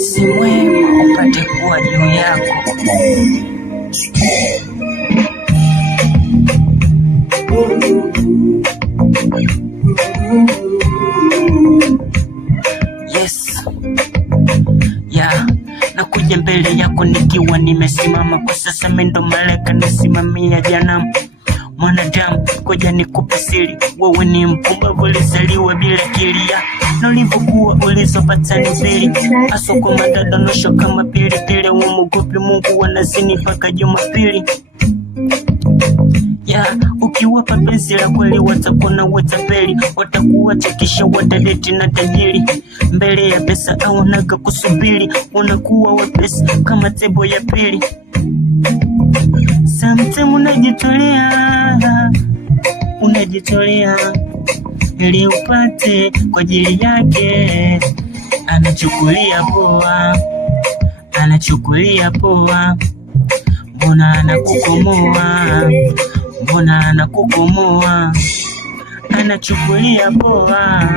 si mwema upate kuwa juu yako. Yes, yeah. Nakuja mbele yako nikiwa nimesimama, kwa sasa mimi ndo malaika nasimamia janamu. Mwanadamu koja nikupe siri, wewe ni mpumbavu ulizaliwa bila kilia, na ulivyokuwa ulizopata ni zili asoko madada nosho kama pili pili. Umugopi Mungu wanazini paka Jumapili. Yeah, ukiwapa penzi la kweli watakona watapeli, watakuacha kisha watadeti na tajiri. Mbele ya pesa au naga kusubiri, unakuwa wepesi kama tebo ya pili. Sometimes unajitolea ili upate kwa ajili yake. Anachukulia poa, mbona anakukomoa, anachukulia poa,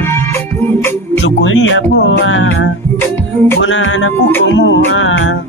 mbona anakukomoa.